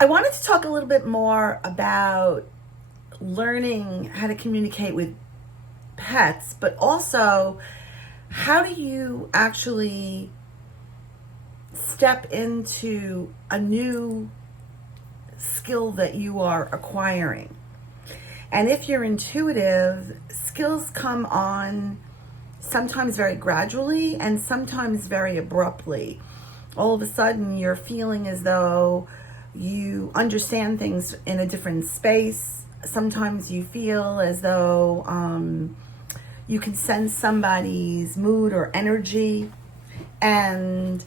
I wanted to talk a little bit more about learning how to communicate with pets, but also how do you actually step into a new skill that you are acquiring. And if you're intuitive, skills come on sometimes very gradually and sometimes very abruptly. All of a sudden, you're feeling as though you understand things in a different space. Sometimes you feel as though you can sense somebody's mood or energy. And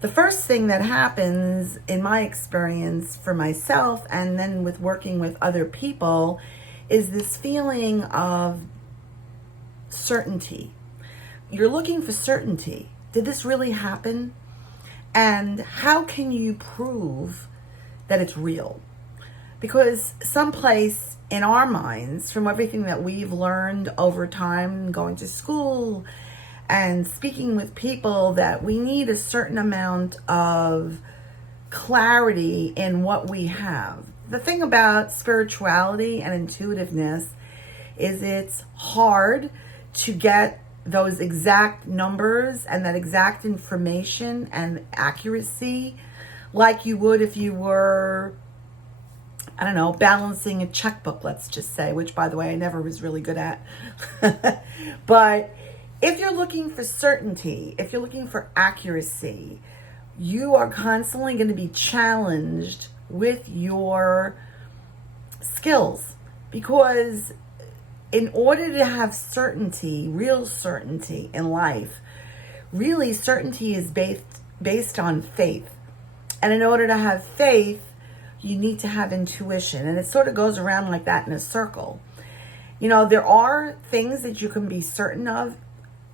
the first thing that happens, in my experience for myself, and then with working with other people, is this feeling of certainty. You're looking for certainty. Did this really happen? And how can you prove that it's real? Because someplace in our minds, from everything that we've learned over time, going to school and speaking with people, that we need a certain amount of clarity in what we have. The thing about spirituality and intuitiveness is it's hard to get those exact numbers and that exact information and accuracy like you would if you were, I don't know, balancing a checkbook, let's just say, which, by the way, I never was really good at. But if you're looking for certainty, if you're looking for accuracy, you are constantly going to be challenged with your skills, because in order to have certainty, real certainty in life, really certainty is based on faith. And in order to have faith, you need to have intuition. And it sort of goes around like that in a circle. You know, there are things that you can be certain of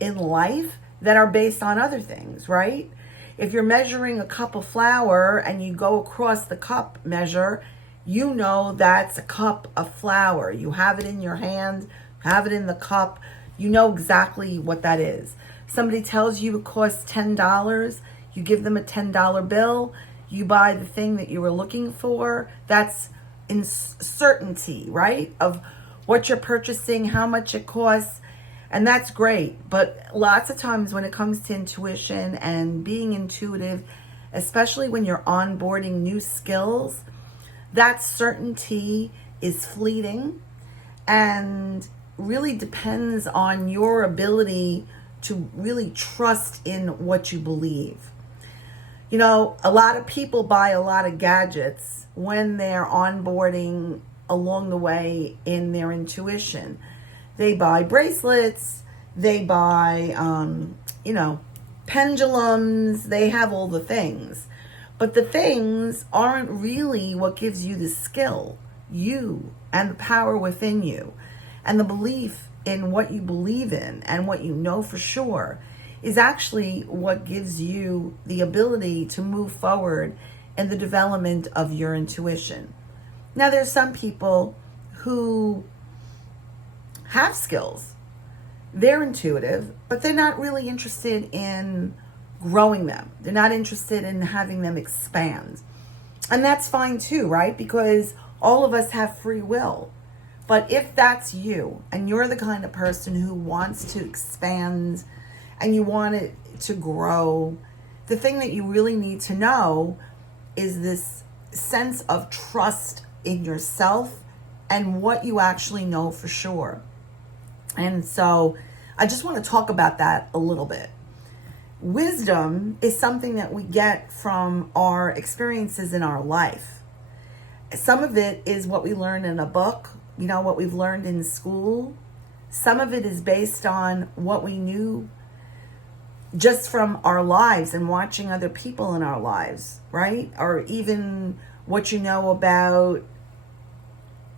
in life that are based on other things, right? If you're measuring a cup of flour and you go across the cup measure, you know that's a cup of flour. You have it in your hand, have it in the cup. You know exactly what that is. Somebody tells you it costs $10. You give them a $10 bill. You buy the thing that you were looking for. That's in certainty, right? Of what you're purchasing, how much it costs. And that's great. But lots of times when it comes to intuition and being intuitive, especially when you're onboarding new skills, that certainty is fleeting and really depends on your ability to really trust in what you believe. You know, a lot of people buy a lot of gadgets when they're onboarding along the way in their intuition. They buy bracelets, they buy, pendulums, they have all the things. But the things aren't really what gives you the skill. You and the power within you and the belief in what you believe in and what you know for sure is actually what gives you the ability to move forward in the development of your intuition. Now, there's some people who have skills. They're intuitive, but they're not really interested in growing them. They're not interested in having them expand. And that's fine too, right? Because all of us have free will. But if that's you and you're the kind of person who wants to expand and you want it to grow, the thing that you really need to know is this sense of trust in yourself and what you actually know for sure. And so I just want to talk about that a little bit. Wisdom is something that we get from our experiences in our life. Some of it is what we learned in a book, what we've learned in school. Some of it is based on what we knew just from our lives and watching other people in our lives, right? Or even what you know about,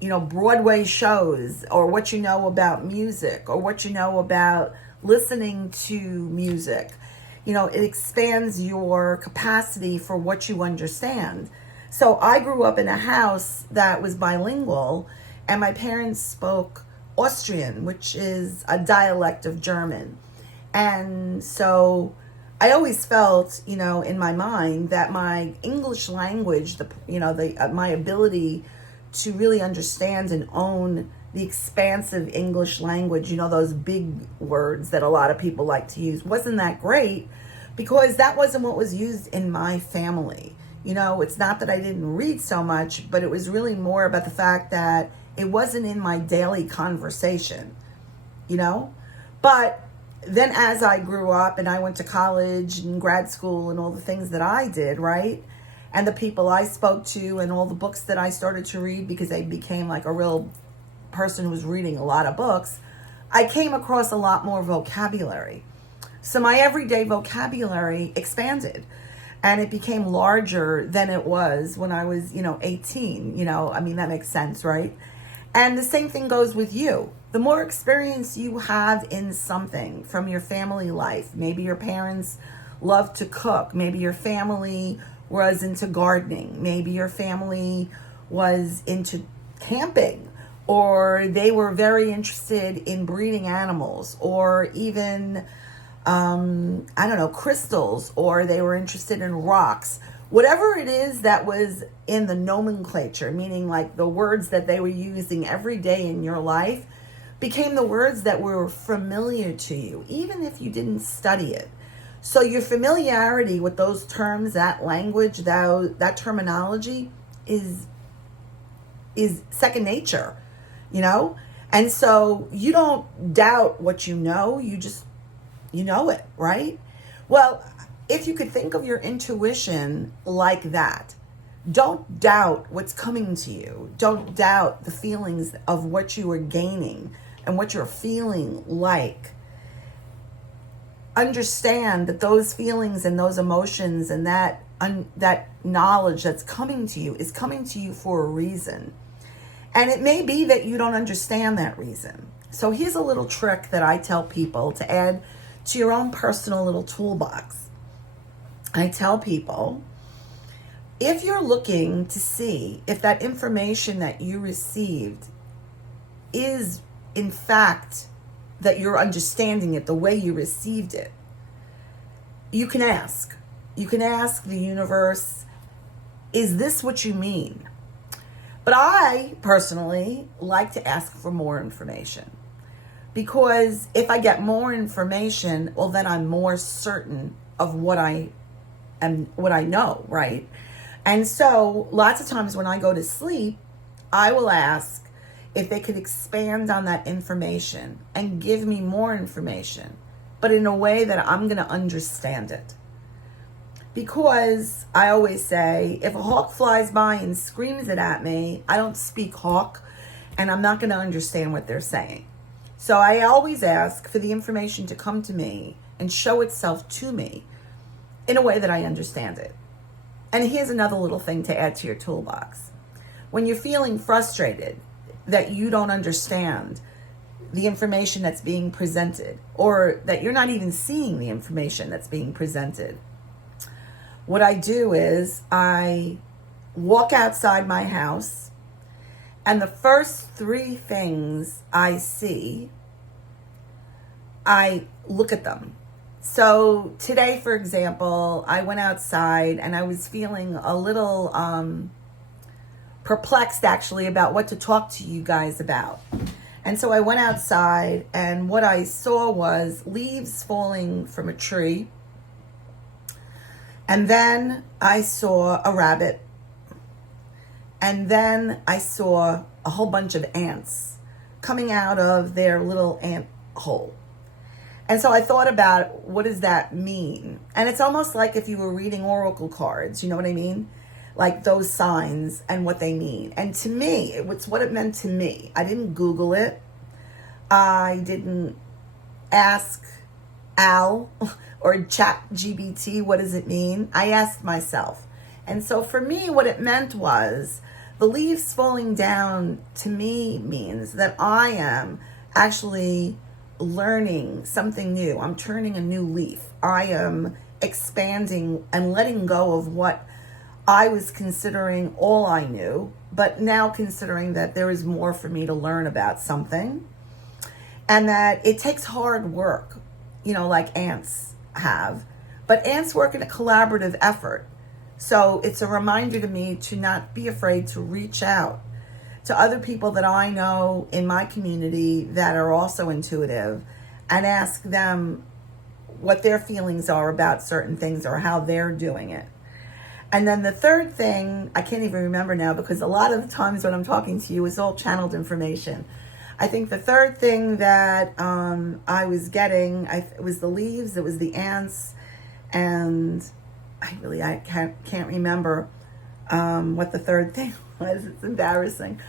Broadway shows, or what you know about music, or what you know about listening to music. It expands your capacity for what you understand. So I grew up in a house that was bilingual, and my parents spoke Austrian, which is a dialect of German. And so I always felt, in my mind that my English language, my ability to really understand and own the expansive English language, those big words that a lot of people like to use, wasn't that great because that wasn't what was used in my family. It's not that I didn't read so much, but it was really more about the fact that it wasn't in my daily conversation, But then as I grew up and I went to college and grad school and all the things that I did, right? And the people I spoke to and all the books that I started to read because I became like a real person who was reading a lot of books, I came across a lot more vocabulary. So my everyday vocabulary expanded and it became larger than it was when I was, 18. That makes sense, right? And the same thing goes with you. The more experience you have in something from your family life, maybe your parents loved to cook, maybe your family was into gardening, maybe your family was into camping, or they were very interested in breeding animals, or even, crystals, or they were interested in rocks. Whatever it is that was in the nomenclature, meaning like the words that they were using every day in your life, became the words that were familiar to you, even if you didn't study it. So your familiarity with those terms, that language, that terminology is second nature, And so you don't doubt what you know, you know it, right? Well, if you could think of your intuition like that, don't doubt what's coming to you. Don't doubt the feelings of what you are gaining and what you're feeling like. Understand that those feelings and those emotions and that knowledge that's coming to you is coming to you for a reason. And it may be that you don't understand that reason. So here's a little trick that I tell people to add to your own personal little toolbox. I tell people, if you're looking to see if that information that you received is in fact that you're understanding it the way you received it, you can ask. You can ask the universe, is this what you mean? But I personally like to ask for more information, because if I get more information, well, then I'm more certain of what I know, right? And so lots of times when I go to sleep, I will ask if they could expand on that information and give me more information, but in a way that I'm going to understand it. Because I always say, if a hawk flies by and screams it at me, I don't speak hawk, and I'm not going to understand what they're saying. So I always ask for the information to come to me and show itself to me in a way that I understand it. And here's another little thing to add to your toolbox. When you're feeling frustrated that you don't understand the information that's being presented, or that you're not even seeing the information that's being presented, what I do is I walk outside my house, and the first three things I see, I look at them. So today, for example, I went outside and I was feeling a little perplexed actually about what to talk to you guys about. And so I went outside, and what I saw was leaves falling from a tree. And then I saw a rabbit. And then I saw a whole bunch of ants coming out of their little ant hole. And so I thought about, what does that mean? And it's almost like if you were reading oracle cards, you know what I mean? Like those signs and what they mean. And to me, it's what it meant to me. I didn't Google it. I didn't ask Al or Chat GBT, what does it mean? I asked myself. And so for me, what it meant was, the leaves falling down to me means that I am actually learning something new. I'm turning a new leaf. I am expanding and letting go of what I was considering all I knew, but now considering that there is more for me to learn about something, and that it takes hard work, like ants have, But ants work in a collaborative effort. So it's a reminder to me to not be afraid to reach out to other people that I know in my community that are also intuitive and ask them what their feelings are about certain things or how they're doing it. And then the third thing, I can't even remember now because a lot of the times when I'm talking to you, it's all channeled information. I think the third thing that I was getting, it was the leaves, it was the ants, and I can't remember what the third thing was. It's embarrassing.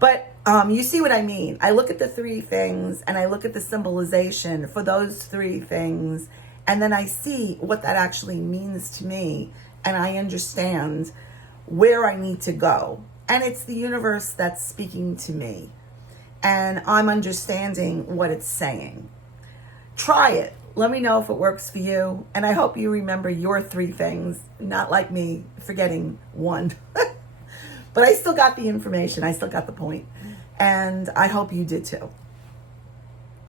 But you see what I mean. I look at the three things and I look at the symbolization for those three things, and then I see what that actually means to me, and I understand where I need to go. And it's the universe that's speaking to me, and I'm understanding what it's saying. Try it. Let me know if it works for you, and I hope you remember your three things, not like me forgetting one. But I still got the information. I still got the point. And I hope you did too.